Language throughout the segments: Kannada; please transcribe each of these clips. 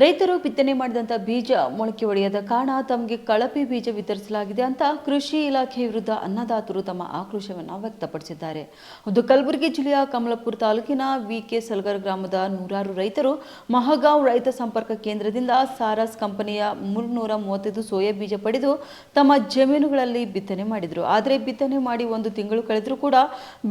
ರೈತರು ಬಿತ್ತನೆ ಮಾಡಿದಂಥ ಬೀಜ ಮೊಳಕೆ ಒಡೆಯದ ಕಾರಣ ತಮಗೆ ಕಳಪೆ ಬೀಜ ವಿತರಿಸಲಾಗಿದೆ ಅಂತ ಕೃಷಿ ಇಲಾಖೆ ವಿರುದ್ಧ ಅನ್ನದಾತರು ತಮ್ಮ ಆಕ್ರೋಶವನ್ನು ವ್ಯಕ್ತಪಡಿಸಿದ್ದಾರೆ. ಅದು ಕಲಬುರಗಿ ಜಿಲ್ಲೆಯ ಕಮಲಾಪುರ ತಾಲೂಕಿನ ವಿಕೆ ಸಲ್ಗರ್ ಗ್ರಾಮದ ನೂರಾರು ರೈತರು ಮಹಗಾಂವ್ ರೈತ ಸಂಪರ್ಕ ಕೇಂದ್ರದಿಂದ ಸಾರಸ್ ಕಂಪನಿಯ 335 ಸೋಯಾ ಬೀಜ ಪಡೆದು ತಮ್ಮ ಜಮೀನುಗಳಲ್ಲಿ ಬಿತ್ತನೆ ಮಾಡಿದರು. ಆದರೆ ಬಿತ್ತನೆ ಮಾಡಿ 1 ತಿಂಗಳು ಕಳೆದರೂ ಕೂಡ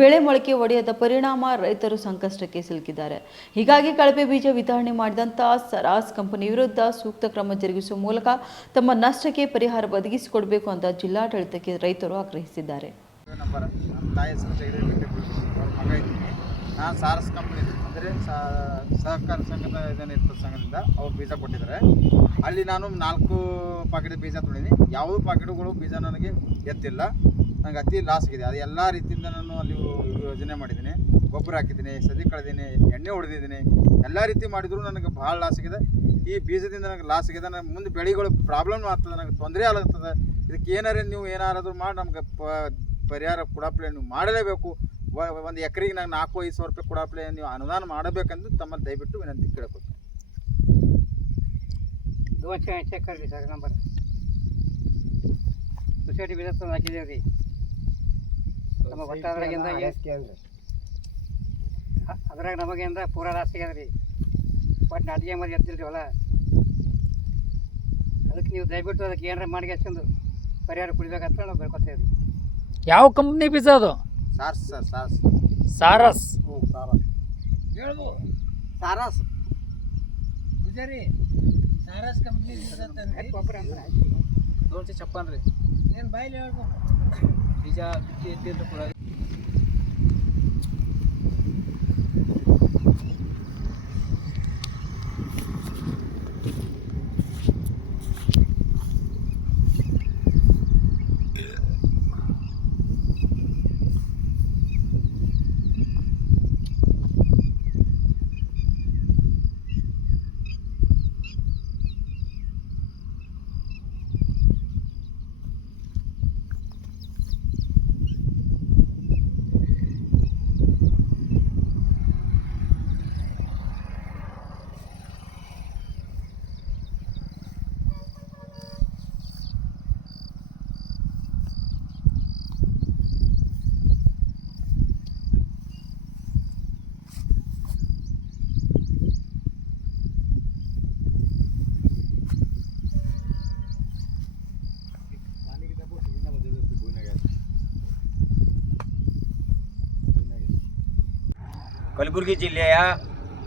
ಬೆಳೆ ಮೊಳಕೆ ಒಡೆಯದ ಪರಿಣಾಮ ರೈತರು ಸಂಕಷ್ಟಕ್ಕೆ ಸಿಲುಕಿದ್ದಾರೆ. ಹೀಗಾಗಿ ಕಳಪೆ ಬೀಜ ವಿತರಣೆ ಮಾಡಿದಂಥ ಸಾರಸ್ ಕಂಪನಿ ವಿರುದ್ಧ ಸೂಕ್ತ ಕ್ರಮ ಜರುಗಿಸುವ ಮೂಲಕ ತಮ್ಮ ನಷ್ಟಕ್ಕೆ ಪರಿಹಾರ ಒದಗಿಸಿಕೊಡಬೇಕು ಅಂತ ಜಿಲ್ಲಾಡಳಿತಕ್ಕೆ ರೈತರು ಆಗ್ರಹಿಸಿದ್ದಾರೆ. ನಾನು ಸಾರಸ್ ಕಂಪ್ನಿ ಅಂದರೆ ಸಹಕಾರ ಸಂಘದ ಸಂಘದಿಂದ ಅವ್ರು ಬೀಜ ಕೊಟ್ಟಿದ್ದಾರೆ. ಅಲ್ಲಿ ನಾನು 4 ಪಾಕೆಟ್ ಬೀಜ ತೊಗೊಂಡಿದ್ದೀನಿ. ಯಾವುದೂ ಪಾಕೆಟ್ಗಳು ಬೀಜ ನನಗೆ ಎತ್ತಿಲ್ಲ. ನನಗೆ ಅತಿ ಲಾಸ್ ಆಗಿದೆ. ಅದು ಎಲ್ಲ ರೀತಿಯಿಂದ ನಾನು ಅಲ್ಲಿ ಯೋಜನೆ ಮಾಡಿದ್ದೀನಿ. ಗೊಬ್ಬರ ಹಾಕಿದ್ದೀನಿ, ಸದಿ ಕಳೆದೀನಿ, ಎಣ್ಣೆ ಹೊಡೆದಿದ್ದೀನಿ, ಎಲ್ಲ ರೀತಿ ಮಾಡಿದ್ರು ನನಗೆ ಭಾಳ ಲಾಸ್ ಆಗಿದೆ. ಈ ಬೀಜದಿಂದ ನನಗೆ ಲಾಸ್ ಆಗಿದೆ. ನನಗೆ ಮುಂದೆ ಬೆಳೆಗಳು ಪ್ರಾಬ್ಲಮ್ ಆಗ್ತದೆ, ನನಗೆ ತೊಂದರೆ ಆಗ್ತದೆ. ಇದಕ್ಕೆ ನೀವು ಏನಾದರೂ ಮಾಡಿ ನಮ್ಗೆ ಪರಿಹಾರ ಕೊಡಪ್ಲೆ ನೀವು ಮಾಡಲೇಬೇಕು. ಒಂದು ಎಕರೆಗೆ ನಂಗೆ 4-5 ಸಾವಿರ ರೂಪಾಯಿ ಕೊಡಪ್ಲೆ ನೀವು ಅನುದಾನ ಮಾಡಬೇಕಂದು ತಮ್ಮಲ್ಲಿ ದಯವಿಟ್ಟು ವಿನಂತಿ ಕೇಳ್ಕೊತೀನಿ. 280 कर सर नंबर ಸೊಸೈಟಿ ಬೀಜ ತಂದು ಹಾಕಿದ್ದೇವೆ ರೀ. ನಮ್ಮ ಒಟ್ಟಾದ್ರಾಗಿಂದ ಅದ್ರಾಗ ನಮಗೇಂದ್ರ ಪೂರಾ ಲಾಸ್ ಆಗ್ಯದ ರೀ. ಒಟ್ಟು ನಾಟಿಗೆ ಮರಿ ಎತ್ತಿಲ್ರಿ ಹೊಲ. ಅದಕ್ಕೆ ನೀವು ದಯವಿಟ್ಟು ಅದಕ್ಕೆ ಏನಾರ ಮಾಡಿ ಹಚ್ಕೊಂಡು ಪರಿಹಾರ ಕುಡಿಬೇಕಂತ ನಾವು ಬೇಡ್ಕೊತೇವೆ ರೀ. ಯಾವ ಕಂಪ್ನಿ ಬೀಜ ಅದು? ಸಾರಸ್ ಸರ್, ಸಾರಸ್ ಸಾರಸ್. ಸಾರಸ್ ಹೇಳ್ಬೋದು. ಸಾರಸ್ ಬೀಜ ರೀ. ಸಾರಸ್ ಕಂಪ್ನಿ ಗೊಬ್ಬರ ಅಂದ್ರೆ 256 ರೀ. ಏನು ಬಾಯಿಲಿ ಹೇಳ್ಬೇಕು. ಬೀಜ ಬಿತ್ತಿ ಎತ್ತಿದ್ರು ಕೂಡ ಕಲಬುರಗಿ ಜಿಲ್ಲೆಯ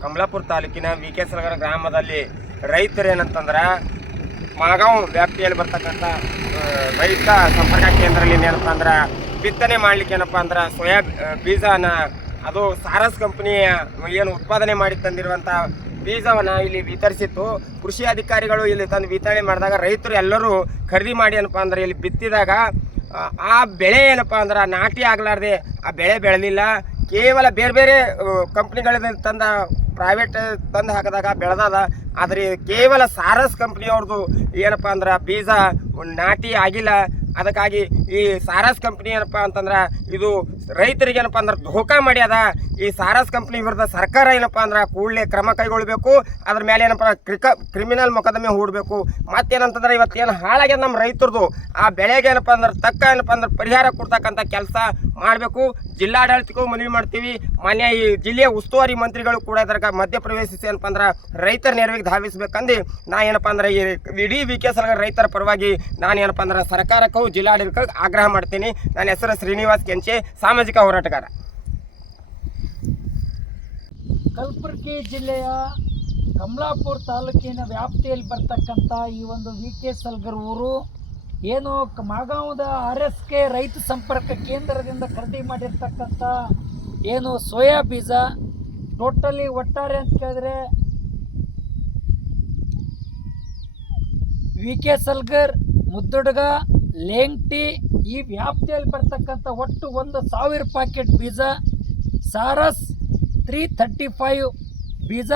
ಕಮಲಾಪುರ ತಾಲೂಕಿನ ವಿಕೆ ಸಲ್ಗರ್ ಗ್ರಾಮದಲ್ಲಿ ರೈತರೇನಂತಂದ್ರೆ ಮಹಗಾಂವ್ ವ್ಯಾಪ್ತಿಯಲ್ಲಿ ಬರ್ತಕ್ಕಂಥ ರೈತ ಸಂಪರ್ಕ ಕೇಂದ್ರದಲ್ಲಿ ಏನಪ್ಪ ಅಂದ್ರೆ ಬಿತ್ತನೆ ಮಾಡಲಿಕ್ಕೆ ಏನಪ್ಪ ಅಂದ್ರೆ ಸೋಯಾ ಬೀಜನ ಅದು ಸಾರಸ್ ಕಂಪನಿಯ ಏನು ಉತ್ಪಾದನೆ ಮಾಡಿ ತಂದಿರುವಂಥ ಬೀಜವನ್ನು ಇಲ್ಲಿ ವಿತರಿಸಿತ್ತು. ಕೃಷಿ ಅಧಿಕಾರಿಗಳು ಇಲ್ಲಿ ತಂದು ವಿತರಣೆ ಮಾಡಿದಾಗ ರೈತರು ಎಲ್ಲರೂ ಖರೀದಿ ಮಾಡಿ ಏನಪ್ಪ ಅಂದ್ರೆ ಇಲ್ಲಿ ಬಿತ್ತಿದಾಗ ಆ ಬೆಳೆ ಏನಪ್ಪ ಅಂದ್ರೆ ನಾಟಿ ಆಗಲಾರ್ದೆ ಆ ಬೆಳೆ ಬೆಳೆದಿಲ್ಲ. ಕೇವಲ ಬೇರೆ ಬೇರೆ ಕಂಪ್ನಿಗಳಿಂದ ತಂದ ಪ್ರೈವೇಟ್ ತಂದು ಹಾಕಿದಾಗ ಬೆಳೆದದ. ಆದರೆ ಕೇವಲ ಸಾರಸ್ ಕಂಪ್ನಿಯವ್ರದ್ದು ಏನಪ್ಪ ಅಂದ್ರೆ ಬೀಜ ನಾಟಿ ಆಗಿಲ್ಲ. ಅದಕ್ಕಾಗಿ ಈ ಸಾರಸ್ ಕಂಪ್ನಿ ಏನಪ್ಪ ಅಂತಂದ್ರೆ ಇದು ರೈತರಿಗೆ ಏನಪ್ಪ ಅಂದ್ರೆ ಧೋಕಾ ಮಾಡ್ಯದ. ಈ ಸಾರಸ್ ಕಂಪ್ನಿ ವಿರುದ್ಧ ಸರ್ಕಾರ ಏನಪ್ಪ ಅಂದ್ರೆ ಕೂಡಲೇ ಕ್ರಮ ಕೈಗೊಳ್ಳಬೇಕು. ಅದ್ರ ಮೇಲೆ ಏನಪ್ಪ ಕ್ರಿಮಿನಲ್ ಮೊಕದ್ದಮೆ ಹೂಡಬೇಕು. ಮತ್ತೇನಂತಂದ್ರೆ ಇವತ್ತೇನು ಹಾಳಾಗ್ಯದ ನಮ್ಮ ರೈತರದು ಆ ಬೆಳೆಗೆ ಏನಪ್ಪ ಅಂದ್ರೆ ತಕ್ಕ ಏನಪ್ಪ ಅಂದ್ರೆ ಪರಿಹಾರ ಕೊಡ್ತಕ್ಕಂಥ ಕೆಲಸ ಮಾಡಬೇಕು. ಜಿಲ್ಲಾಡಳಿತಕ್ಕೂ ಮನವಿ ಮಾಡ್ತೀವಿ. ಮಾನ್ಯ ಈ ಜಿಲ್ಲೆಯ ಉಸ್ತುವಾರಿ ಮಂತ್ರಿಗಳು ಕೂಡ ಇದ್ರಾಗ ಮಧ್ಯಪ್ರವೇಶಿಸಿ ಏನಪ್ಪ ಅಂದ್ರೆ ರೈತರ ನೆರವಿಗೆ ಧಾವಿಸಬೇಕಂದು ನಾ ಏನಪ್ಪ ಅಂದ್ರೆ ಈ ಇಡೀ ವಿಕೆ ಸಲ್ಗರ್ ರೈತರ ಪರವಾಗಿ ನಾನು ಏನಪ್ಪ ಅಂದ್ರೆ ಸರ್ಕಾರಕ್ಕೂ ಜಿಲ್ಲಾಡಳಿತಕ್ಕೆ ಆಗ್ರಹ ಮಾಡ್ತೀನಿ. ನನ್ನ ಹೆಸರು ಶ್ರೀನಿವಾಸ್ ಕೆಂಚೆ, ಸಾಮಾಜಿಕ ಹೋರಾಟಗಾರ. ಕಲಬುರಗಿ ಜಿಲ್ಲೆಯ ಕಮಲಾಪುರ ತಾಲೂಕಿನ ವ್ಯಾಪ್ತಿಯಲ್ಲಿ ಬರ್ತಕ್ಕಂಥ ಈ ಒಂದು ವಿಕೆ ಸಲ್ಗರ್ ಊರು ಏನು ಮಹಗಾಂವದ RSK ರೈತ ಸಂಪರ್ಕ ಕೇಂದ್ರದಿಂದ ಖರೀದಿ ಮಾಡಿರ್ತಕ್ಕಂಥ ಏನು ಸೋಯಾ ಬೀಜ ಟೋಟಲಿ ಒಟ್ಟಾರೆ ಅಂತ ಕೇಳಿದ್ರೆ ವಿಕೆ ಸಲ್ಗರ್, ಮುದ್ದುಡ್ಗ, ಲೇಂಗ್ಟಿ ಈ ವ್ಯಾಪ್ತಿಯಲ್ಲಿ ಬರ್ತಕ್ಕಂಥ ಒಟ್ಟು 1,000 ಪ್ಯಾಕೆಟ್ ಬೀಜ ಸಾರಸ್ 335 ಬೀಜ.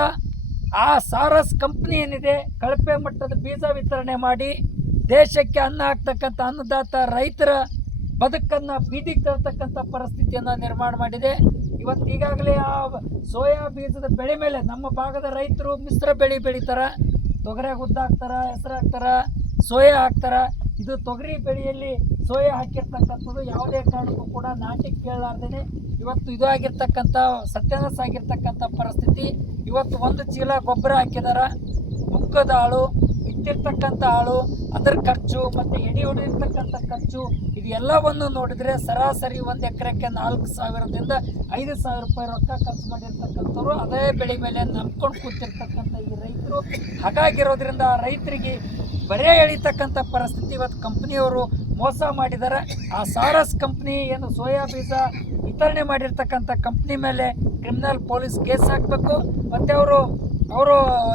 ಆ ಸಾರಸ್ ಕಂಪ್ನಿ ಏನಿದೆ ಕಳಪೆ ಮಟ್ಟದ ಬೀಜ ವಿತರಣೆ ಮಾಡಿ ದೇಶಕ್ಕೆ ಅನ್ನ ಹಾಕ್ತಕ್ಕಂಥ ಅನ್ನದಾತ ರೈತರ ಬದುಕನ್ನು ಬೀದಿಗೆ ತರ್ತಕ್ಕಂಥ ಪರಿಸ್ಥಿತಿಯನ್ನು ನಿರ್ಮಾಣ ಮಾಡಿದೆ. ಇವತ್ತು ಈಗಾಗಲೇ ಆ ಸೋಯಾ ಬೀಜದ ಬೆಳೆ ಮೇಲೆ ನಮ್ಮ ಭಾಗದ ರೈತರು ಮಿಶ್ರ ಬೆಳೆ ಬೆಳೀತಾರೆ. ತೊಗರಿಯಾಗ ಉದ್ದ ಹಾಕ್ತಾರ, ಹೆಸರು ಹಾಕ್ತಾರ, ಸೋಯಾ ಹಾಕ್ತಾರ. ಇದು ತೊಗರಿ ಬೆಳೆಯಲ್ಲಿ ಸೋಯಾ ಹಾಕಿರ್ತಕ್ಕಂಥದ್ದು ಯಾವುದೇ ಕಾರಣಕ್ಕೂ ಕೂಡ ನಾಟಿ ಕೇಳಲಾರ್ದೇ ಇವತ್ತು ಇದು ಆಗಿರ್ತಕ್ಕಂಥ ಸತ್ಯಾನಾಶ ಆಗಿರ್ತಕ್ಕಂಥ ಪರಿಸ್ಥಿತಿ. ಇವತ್ತು 1 ಚೀಲ ಗೊಬ್ಬರ ಹಾಕಿದಾರ, ಮುಕ್ಕದ ಆಳು, ಬಿತ್ತಿರ್ತಕ್ಕಂಥ ಆಳು, ಅದರ ಖರ್ಚು ಮತ್ತು ಎಡೆ ಹೊಡೆದಿರ್ತಕ್ಕಂಥ ಖರ್ಚು, ಇದು ಎಲ್ಲವನ್ನು ನೋಡಿದರೆ ಸರಾಸರಿ 1 ಎಕರೆಗೆ 4,000ದಿಂದ 5,000 ರೂಪಾಯಿ ರೊಕ್ಕ ಖರ್ಚು ಮಾಡಿರ್ತಕ್ಕಂಥವ್ರು ಅದೇ ಬೆಳೆ ಮೇಲೆ ನಂಬ್ಕೊಂಡು ಕೂತಿರ್ತಕ್ಕಂಥ ಈ ರೈತರು. ಹಾಗಾಗಿರೋದ್ರಿಂದ ರೈತರಿಗೆ ಬರೇ ಎಳಿತಕ್ಕಂಥ ಪರಿಸ್ಥಿತಿ. ಇವತ್ತು ಕಂಪ್ನಿಯವರು ಮೋಸ ಮಾಡಿದ್ದಾರೆ. ಆ ಸಾರಸ್ ಕಂಪ್ನಿ ಏನು ಸೋಯಾ ಬೀಜ ವಿತರಣೆ ಮಾಡಿರ್ತಕ್ಕಂಥ ಕಂಪ್ನಿ ಮೇಲೆ ಕ್ರಿಮಿನಲ್ ಪೊಲೀಸ್ ಕೇಸ್ ಹಾಕಬೇಕು. ಮತ್ತು ಅವರು